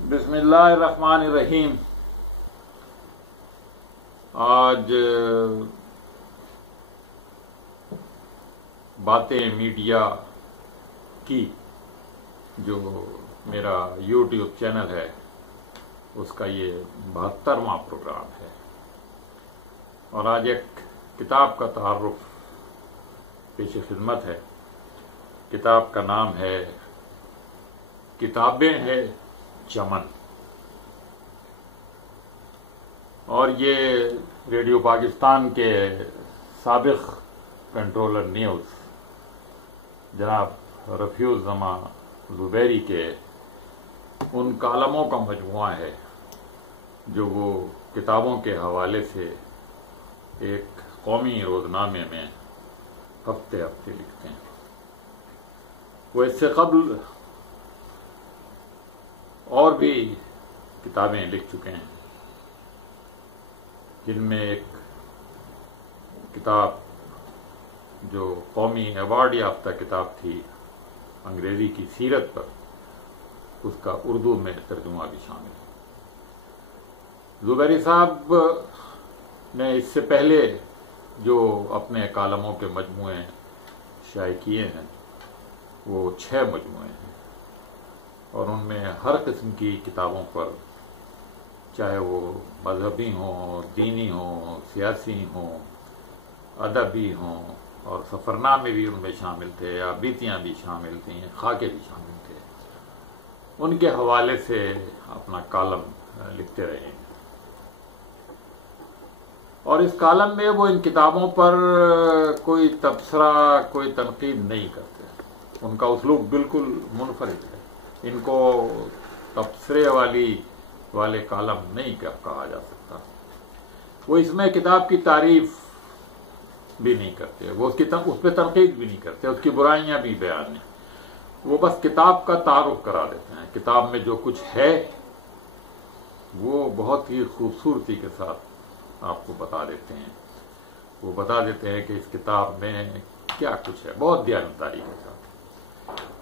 بسم اللہ الرحمن الرحیم۔ آج باتیں میڈیا کی جو میرا یوٹیوب چینل ہے اس کا یہ 72واں پروگرام ہے، اور آج ایک کتاب کا تعارف پیش خدمت ہے۔ کتاب کا نام ہے کتابیں ہیں چمن، اور یہ ریڈیو پاکستان کے سابق کنٹرولر نیوز جناب رفیع الزماں زبیری کے ان کالموں کا مجموعہ ہے جو وہ کتابوں کے حوالے سے ایک قومی روزنامے میں ہفتے ہفتے لکھتے ہیں۔ وہ اس سے قبل اور بھی کتابیں لکھ چکے ہیں، جن میں ایک کتاب جو قومی ایوارڈ یافتہ کتاب تھی انگریزی کی سیرت پر، اس کا اردو میں ترجمہ بھی شامل ہے۔ زبیری صاحب نے اس سے پہلے جو اپنے کالموں کے مجموعے شائع کیے ہیں وہ 6 مجموعے ہیں، اور ان میں ہر قسم کی کتابوں پر، چاہے وہ مذہبی ہوں، دینی ہوں، سیاسی ہوں، ادبی ہوں، اور سفرنامے بھی ان میں شامل تھے، آبیتیاں بھی شامل تھیں، خاکے بھی شامل تھے، ان کے حوالے سے اپنا کالم لکھتے رہے ہیں۔ اور اس کالم میں وہ ان کتابوں پر کوئی تبصرہ، کوئی تنقید نہیں کرتے۔ ان کا اسلوب بالکل منفرد ہے۔ ان کو تبصرے والے کالم نہیں کہا جا سکتا۔ وہ اس میں کتاب کی تعریف بھی نہیں کرتے، وہ اس پہ تنقید بھی نہیں کرتے، اس کی برائیاں بھی بیان نہیں، وہ بس کتاب کا تعارف کرا دیتے ہیں۔ کتاب میں جو کچھ ہے وہ بہت ہی خوبصورتی کے ساتھ آپ کو بتا دیتے ہیں۔ وہ بتا دیتے ہیں کہ اس کتاب میں کیا کچھ ہے، بہت دیانتداری کے ساتھ۔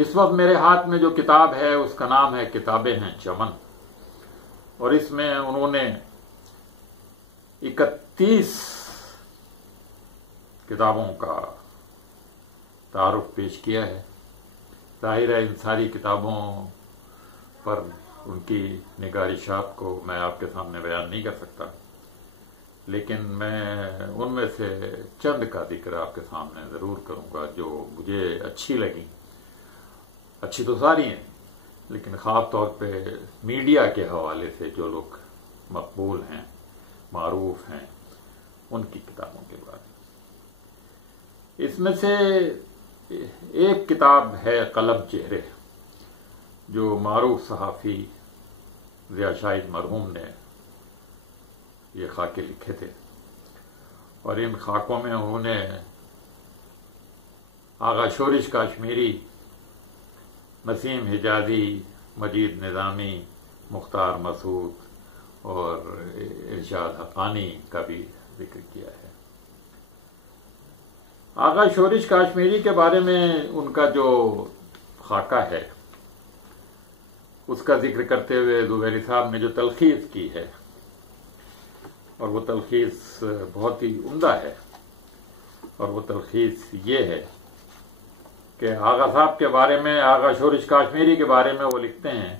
اس وقت میرے ہاتھ میں جو کتاب ہے اس کا نام ہے کتابیں ہیں چمن، اور اس میں انہوں نے 31 کتابوں کا تعارف پیش کیا ہے۔ ظاہر ہے ان ساری کتابوں پر ان کی نگارشات کو میں آپ کے سامنے بیان نہیں کر سکتا، لیکن میں ان میں سے چند کا ذکر آپ کے سامنے ضرور کروں گا جو مجھے اچھی لگیں۔ اچھی تو ساری ہیں، لیکن خاص طور پہ میڈیا کے حوالے سے جو لوگ مقبول ہیں، معروف ہیں، ان کی کتابوں کے بارے میں۔ اس میں سے ایک کتاب ہے قلم چہرے، جو معروف صحافی ضیاء شاہد مرحوم نے یہ خاکے لکھے تھے، اور ان خاکوں میں انہوں نے آغا شورش کاشمیری، نسیم حجازی، مجید نظامی، مختار مسعود اور ارشاد حقانی کا بھی ذکر کیا ہے۔ آغا شورش کاشمیری کے بارے میں ان کا جو خاکہ ہے اس کا ذکر کرتے ہوئے زبیری صاحب نے جو تلخیص کی ہے، اور وہ تلخیص بہت ہی عمدہ ہے، اور وہ تلخیص یہ ہے کہ آغا صاحب کے بارے میں، آغا شورش کاشمیری کے بارے میں وہ لکھتے ہیں،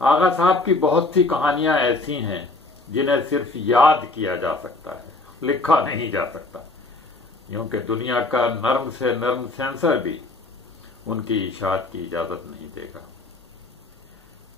آغا صاحب کی بہت سی کہانیاں ایسی ہیں جنہیں صرف یاد کیا جا سکتا ہے، لکھا نہیں جا سکتا، کیونکہ دنیا کا نرم سے نرم سینسر بھی ان کی اشاعت کی اجازت نہیں دے گا۔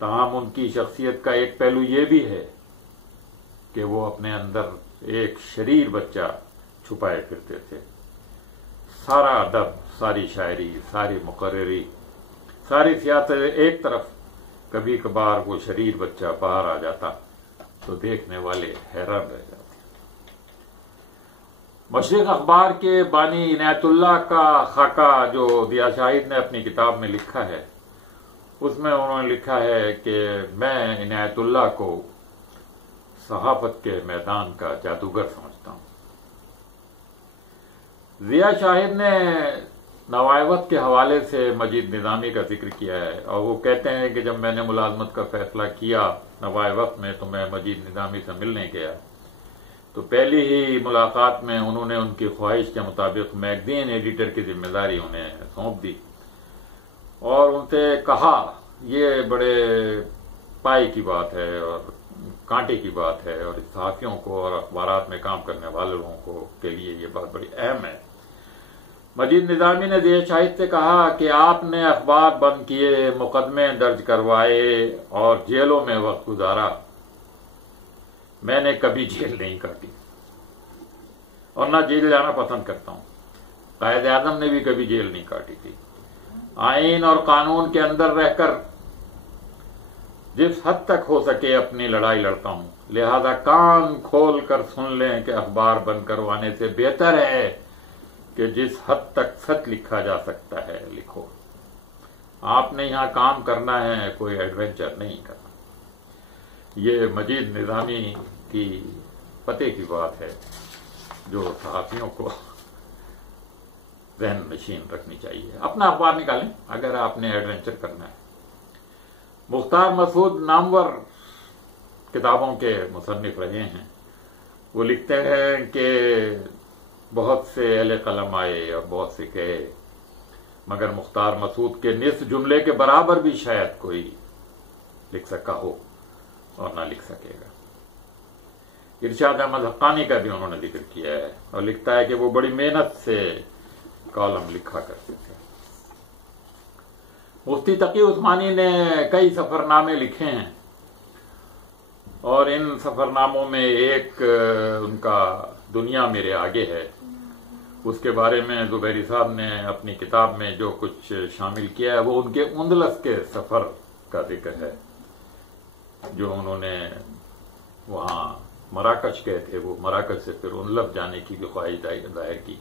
تاہم ان کی شخصیت کا ایک پہلو یہ بھی ہے کہ وہ اپنے اندر ایک شریر بچہ چھپائے پھرتے تھے۔ سارا ادب، ساری شاعری، ساری مقرری، ساری سیاست ایک طرف، کبھی کبھار وہ شریر بچہ باہر آ جاتا تو دیکھنے والے حیران رہ جاتے۔ مشرق اخبار کے بانی عنایت اللہ کا خاکہ جو ضیاء شاہد نے اپنی کتاب میں لکھا ہے، اس میں انہوں نے لکھا ہے کہ میں عنایت اللہ کو صحافت کے میدان کا جادوگر سمجھتا ہوں۔ ضیاء شاہد نے نوائے وقت کے حوالے سے مجید نظامی کا ذکر کیا ہے، اور وہ کہتے ہیں کہ جب میں نے ملازمت کا فیصلہ کیا نوائے وقت میں تو میں مجید نظامی سے ملنے گیا، تو پہلی ہی ملاقات میں انہوں نے ان کی خواہش کے مطابق میگزین ایڈیٹر کی ذمہ داری انہیں سونپ دی اور ان سے کہا یہ بڑے پائی کی بات ہے اور کانٹے کی بات ہے، اور صحافیوں کو اور اخبارات میں کام کرنے والے لوگوں کو کے لیے یہ بات بڑی اہم ہے۔ مجید نظامی نے ذیل شاہد سے کہا کہ آپ نے اخبار بند کیے، مقدمے درج کروائے اور جیلوں میں وقت گزارا، میں نے کبھی جیل نہیں کاٹی اور نہ جیل جانا پسند کرتا ہوں۔ قائد اعظم نے بھی کبھی جیل نہیں کاٹی تھی۔ آئین اور قانون کے اندر رہ کر جس حد تک ہو سکے اپنی لڑائی لڑتا ہوں، لہذا کان کھول کر سن لیں کہ اخبار بند کروانے سے بہتر ہے کہ جس حد تک سچ لکھا جا سکتا ہے لکھو۔ آپ نے یہاں کام کرنا ہے، کوئی ایڈونچر نہیں کرنا۔ یہ مجید نظامی کی پتے کی بات ہے جو صحافیوں کو ذہن نشین رکھنی چاہیے۔ اپنا اخبار نکالیں اگر آپ نے ایڈونچر کرنا ہے۔ مختار مسعود نامور کتابوں کے مصنف رہے ہیں، وہ لکھتے ہیں کہ بہت سے اہل قلم آئے اور بہت سے گئے، مگر مختار مسعود کے نصف جملے کے برابر بھی شاید کوئی لکھ سکا ہو اور نہ لکھ سکے گا۔ ارشاد احمد حقانی کا بھی انہوں نے ذکر کیا ہے اور لکھتا ہے کہ وہ بڑی محنت سے کالم لکھا کرتے تھے۔ مفتی تقی عثمانی نے کئی سفر نامے لکھے ہیں اور ان سفر ناموں میں ایک ان کا دنیا میرے آگے ہے، اس کے بارے میں زبیری صاحب نے اپنی کتاب میں جو کچھ شامل کیا ہے وہ ان کے اندلس کے سفر کا ذکر ہے، جو انہوں نے وہاں مراکش گئے تھے، وہ مراکش سے پھر اندلس جانے کی بھی خواہش ظاہر کی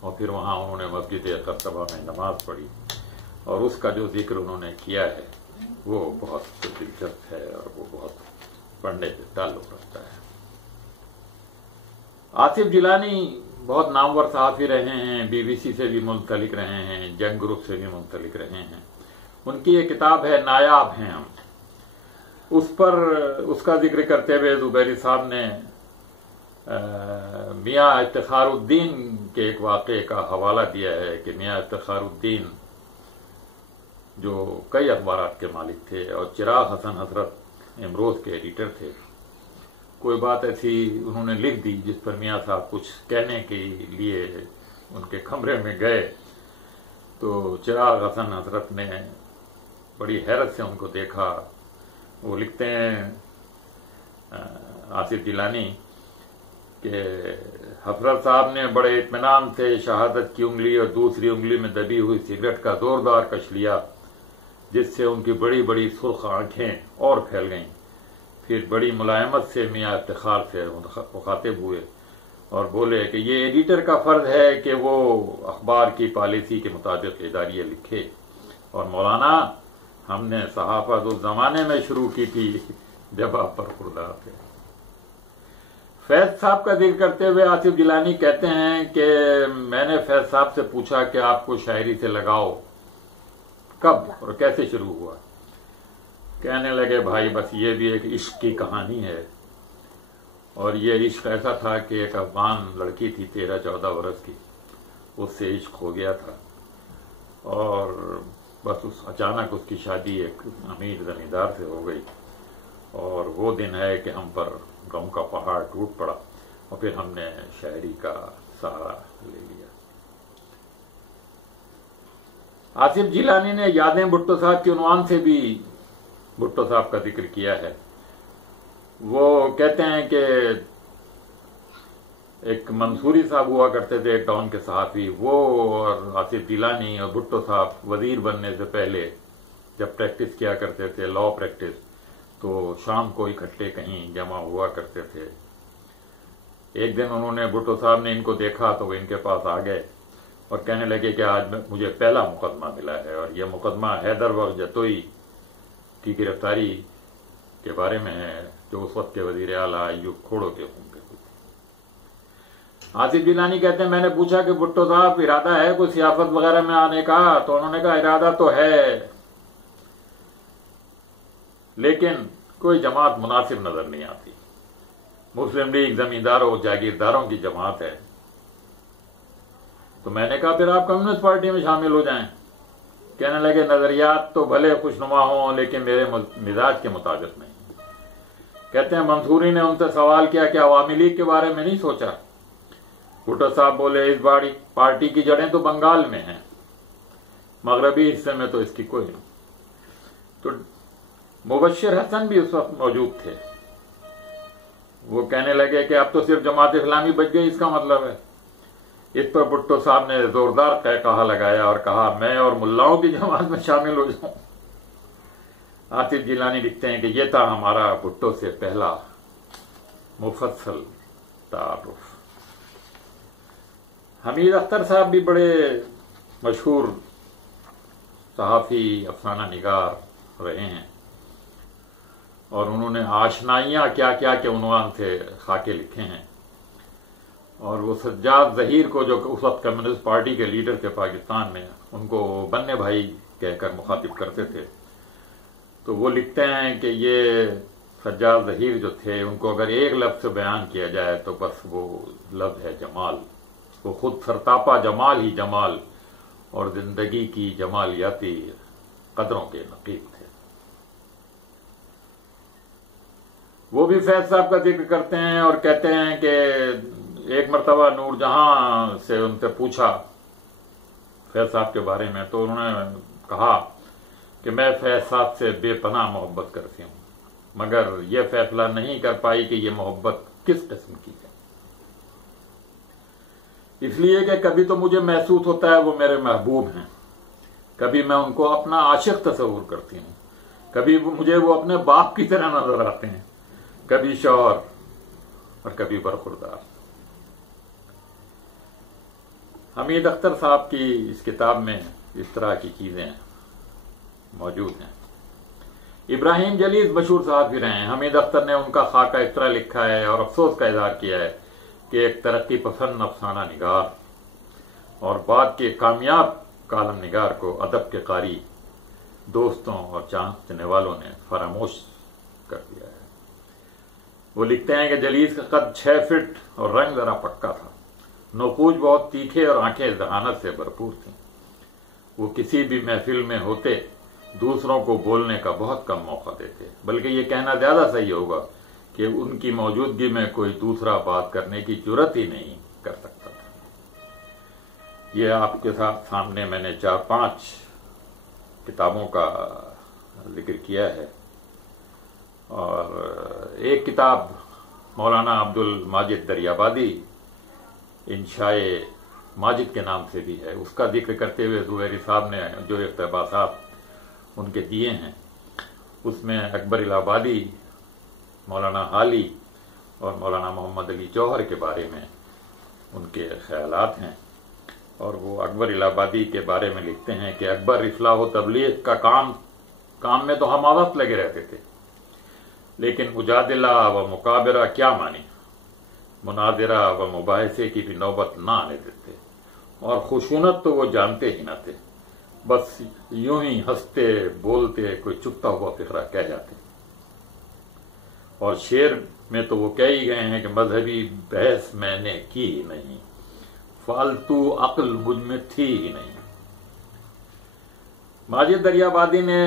اور پھر وہاں انہوں نے مسجد قرطبہ میں نماز پڑھی، اور اس کا جو ذکر انہوں نے کیا ہے وہ بہت دلچسپ ہے اور وہ بہت پڑھنے سے تعلق رکھتا ہے۔ آصف جیلانی بہت نامور صحافی رہے ہیں، بی بی سی سے بھی منسلک رہے ہیں، جنگ گروپ سے بھی منسلک رہے ہیں۔ ان کی ایک کتاب ہے نایاب ہیں ہم، اس پر اس کا ذکر کرتے ہوئے زبیری صاحب نے میاں افتخار الدین کے ایک واقعے کا حوالہ دیا ہے کہ میاں افتخار الدین جو کئی اخبارات کے مالک تھے اور چراغ حسن حضرت امروز کے ایڈیٹر تھے، کوئی بات ایسی انہوں نے لکھ دی جس پر میاں صاحب کچھ کہنے کے لیے ان کے کمرے میں گئے، تو چراغ حسن حضرت نے بڑی حیرت سے ان کو دیکھا۔ وہ لکھتے ہیں آصف جیلانی کہ حضرت صاحب نے بڑے اطمینان سے شہادت کی انگلی اور دوسری انگلی میں دبی ہوئی سگریٹ کا زوردار کش لیا، جس سے ان کی بڑی بڑی سرخ آنکھیں اور پھیل گئیں۔ پھر بڑی ملائمت سے میاں افتخار سے مخاطب ہوئے اور بولے کہ یہ ایڈیٹر کا فرض ہے کہ وہ اخبار کی پالیسی کے مطابق اداریہ لکھے، اور مولانا ہم نے صحافت اس زمانے میں شروع کی تھی جب آپ برخوردار تھے۔ فیض صاحب کا ذکر کرتے ہوئے آصف جیلانی کہتے ہیں کہ میں نے فیض صاحب سے پوچھا کہ آپ کو شاعری سے لگاؤ کب اور کیسے شروع ہوا؟ کہنے لگے بھائی بس یہ بھی ایک عشق کی کہانی ہے، اور یہ عشق ایسا تھا کہ ایک افغان لڑکی تھی 13-14 برس کی، اس سے عشق ہو گیا تھا، اور بس اچانک اس کی شادی ایک امیر زمیندار سے ہو گئی، اور وہ دن ہے کہ ہم پر غم کا پہاڑ ٹوٹ پڑا اور پھر ہم نے شاعری کا سہارا لے لیا۔ آصف جیلانی نے یادیں بھٹو صاحب کے عنوان سے بھی بھٹو صاحب کا ذکر کیا ہے۔ وہ کہتے ہیں کہ ایک منصوری صاحب ہوا کرتے تھے ایک ٹاؤن کے صحافی، وہ اور آصف جیلانی اور بھٹو صاحب وزیر بننے سے پہلے جب پریکٹس کیا کرتے تھے، لا پریکٹس، تو شام کو اکٹھے کہیں جمع ہوا کرتے تھے۔ ایک دن انہوں نے بھٹو صاحب نے ان کو دیکھا تو وہ ان کے پاس آ گئے اور کہنے لگے کہ آج مجھے پہلا مقدمہ ملا ہے، اور یہ مقدمہ حیدر بخش جتوئی کی گرفتاری کے بارے میں ہے جو اس وقت کے وزیر اعلیٰ ایوب کھوڑو کے حکم پہ ہوئی۔ آصف جیلانی کہتے ہیں میں نے پوچھا کہ بھٹو صاحب ارادہ ہے کوئی سیاست وغیرہ میں آنے کا؟ تو انہوں نے کہا ارادہ تو ہے لیکن کوئی جماعت مناسب نظر نہیں آتی. مسلم لیگ زمینداروں جاگیرداروں کی جماعت ہے. تو میں نے کہا پھر آپ کمیونسٹ پارٹی میں شامل ہو جائیں. کہنے لگے نظریات تو بھلے خوشنما ہوں لیکن میرے مزاج کے مطابق نہیں. کہتے ہیں منصوری نے ان سے سوال کیا کہ عوامی لیگ کے بارے میں نہیں سوچا؟ بھٹو صاحب بولے اس بڑی پارٹی کی جڑیں تو بنگال میں ہیں، مغربی حصے میں تو اس کی کوئی نہیں. تو مبشر حسن بھی اس وقت موجود تھے. وہ کہنے لگے کہ اب تو صرف جماعت اسلامی بچ گئی، اس کا مطلب ہے. اس پر بھٹو صاحب نے زوردار قہقہہ لگایا اور کہا میں اور ملاؤں کی جماعت میں شامل ہو جاؤں. آصف جیلانی لکھتے ہیں کہ یہ تھا ہمارا بھٹو سے پہلا مفصل تعارف. حمید اختر صاحب بھی بڑے مشہور صحافی افسانہ نگار رہے ہیں اور انہوں نے آشنائیاں کیا کیا کے عنوان سے خاکے لکھے ہیں. اور وہ سجاد ظہیر کو جو اس وقت کمیونسٹ پارٹی کے لیڈر تھے پاکستان میں، ان کو بننے بھائی کہہ کر مخاطب کرتے تھے. تو وہ لکھتے ہیں کہ یہ سجاد ظہیر جو تھے ان کو اگر ایک لفظ سے بیان کیا جائے تو بس وہ لفظ ہے جمال. وہ خود سرتاپا جمال ہی جمال اور زندگی کی جمالیاتی قدروں کے نقیب تھے. وہ بھی فیض صاحب کا ذکر کرتے ہیں اور کہتے ہیں کہ ایک مرتبہ نور جہاں سے ان سے پوچھا فیض صاحب کے بارے میں تو انہوں نے کہا کہ میں فیض صاحب سے بے پناہ محبت کرتی ہوں مگر یہ فیصلہ نہیں کر پائی کہ یہ محبت کس قسم کی ہے. اس لیے کہ کبھی تو مجھے محسوس ہوتا ہے وہ میرے محبوب ہیں، کبھی میں ان کو اپنا عاشق تصور کرتی ہوں، کبھی مجھے وہ اپنے باپ کی طرح نظر آتے ہیں، کبھی شوہر اور کبھی برخوردار. حمید اختر صاحب کی اس کتاب میں اس طرح کی چیزیں موجود ہیں. ابراہیم جلیز مشہور صحافی رہے ہیں. حمید اختر نے ان کا خاکہ اس طرح لکھا ہے اور افسوس کا اظہار کیا ہے کہ ایک ترقی پسند افسانہ نگار اور بعد کے کامیاب کالم نگار کو ادب کے قاری دوستوں اور چاہنے والوں نے فراموش کر دیا ہے. وہ لکھتے ہیں کہ جلیز کا قد 6 فٹ اور رنگ ذرا پکا تھا. نقوش بہت تیکھے اور آنکھیں ذہانت سے بھرپور تھیں. وہ کسی بھی محفل میں ہوتے دوسروں کو بولنے کا بہت کم موقع دیتے، بلکہ یہ کہنا زیادہ صحیح ہوگا کہ ان کی موجودگی میں کوئی دوسرا بات کرنے کی جرت ہی نہیں کر سکتا تھا. یہ آپ کے سامنے میں نے 4-5 کتابوں کا ذکر کیا ہے اور ایک کتاب مولانا عبد الماجد دریابادی انشاء ماجد کے نام سے بھی ہے، اس کا ذکر کرتے ہوئے زہیری صاحب نے جو اقتباسات ان کے دیے ہیں اس میں اکبر الہ آبادی، مولانا حالی اور مولانا محمد علی جوہر کے بارے میں ان کے خیالات ہیں. اور وہ اکبر الہ آبادی کے بارے میں لکھتے ہیں کہ اکبر اصلاح و تبلیغ کا کام میں تو ہم وقت لگے رہتے تھے، لیکن مجادلہ و مقابرہ کیا مانی، مناظرہ و مباحثے کی بھی نوبت نہ آنے دیتے اور خشونت تو وہ جانتے ہی نہ تھے، بس یوں ہی ہنستے بولتے کوئی چپتا ہوا فقرہ کہہ جاتے. اور شعر میں تو وہ کہہ ہی گئے ہیں کہ مذہبی بحث میں نے کی ہی نہیں، فالتو عقل مجھ میں تھی ہی نہیں. ماجد دریابادی نے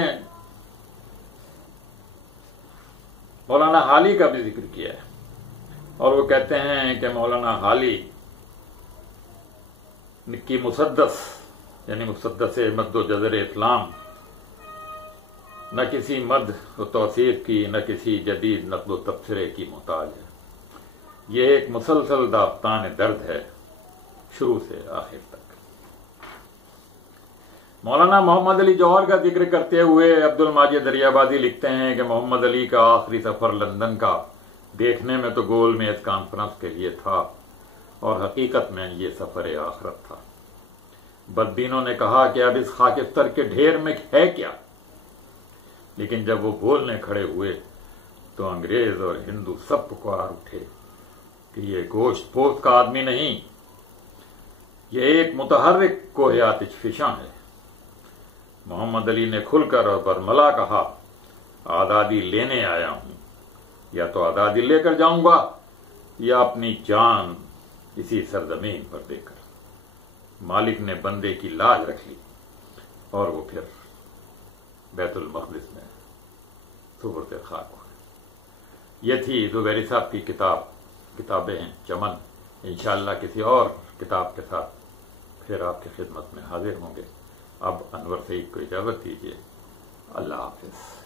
مولانا حالی کا بھی ذکر کیا ہے اور وہ کہتے ہیں کہ مولانا حالی کی مسدس یعنی مسدس مد و جزر اسلام نہ کسی مد و توصیف کی نہ کسی جدید نقد و تبصرے کی محتاج ہے. یہ ایک مسلسل داستان درد ہے شروع سے آخر تک. مولانا محمد علی جوہر کا ذکر کرتے ہوئے عبد الماجد دریابادی لکھتے ہیں کہ محمد علی کا آخری سفر لندن کا دیکھنے میں تو گول میز کانفرنس کے لیے تھا اور حقیقت میں یہ سفر آخرت تھا. بدبینوں نے کہا کہ اب اس خاکستر کے ڈھیر میں ہے کیا، لیکن جب وہ بولنے کھڑے ہوئے تو انگریز اور ہندو سب پکار اٹھے کہ یہ گوشت پوست کا آدمی نہیں، یہ ایک متحرک کوہ آتش فشاں ہے۔ محمد علی نے کھل کر اور برملا کہا، آزادی لینے آیا ہوں، یا تو آزادی لے کر جاؤں گا یا اپنی جان اسی سرزمین پر دے کر۔ مالک نے بندے کی لاج رکھ لی اور وہ پھر بیت المقدس میں صورت خاک ہو گئے۔ یہ تھی زبیری صاحب کی کتابیں ہیں چمن۔ انشاءاللہ کسی اور کتاب کے ساتھ پھر آپ کی خدمت میں حاضر ہوں گے۔ اب انور سعید کو اجازت دیجیے، اللہ حافظ۔